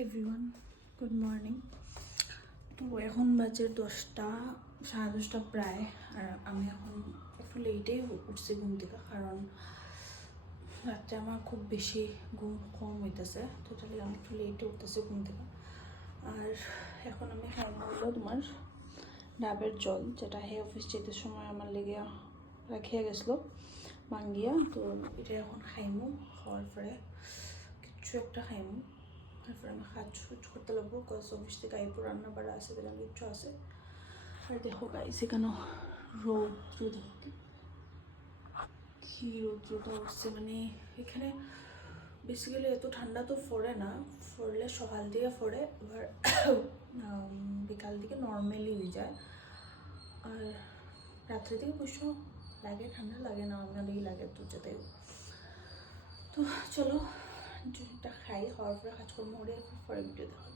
Everyone, good morning. তো এখন বাজে 10টা, 10:30 প্রায়। আর আমি এখন একটু লেটেই উঠছি ঘুম থেকে, কারণ রাত্রে আমার খুব বেশি ঘুম কম হইতেছে। টোটালি আমি একটু লেটে উঠতেছি ঘুম থেকে। আর এখন আমি খাইলো তোমার ডাবের জল, যেটা অফিস যেতে সময় আমার লেগে রাখিয়া গেছিলো মাঙ্গিয়া। তো এটা এখন খাইমু, খাওয়ার পরে কিছু একটা খাইমু। তারপরে আমি কাজ করতে লাগবো, কজ অফিস থেকে আইপুর রান্না বাড়া আছে, বেলা কিচ্ছু আছে। আর দেখো গাইস, এখানে রৌদ্র দেখতে কি রৌদ্রটা উঠছে। মানে এখানে বেসিক্যালি এত ঠান্ডা তো পড়ে না, পড়লে সকাল দিয়ে পড়ে, এবার বিকাল দিকে নর্মালি হয়ে যায়। আর রাত্রে দিকে অবশ্য লাগে, ঠান্ডা লাগে না, নর্মালি লাগে। তো যেটাই, তো চলো যেটা খাই, খাওয়ার পরে কাজকর্ম করে পরে ভিডিও দেখা।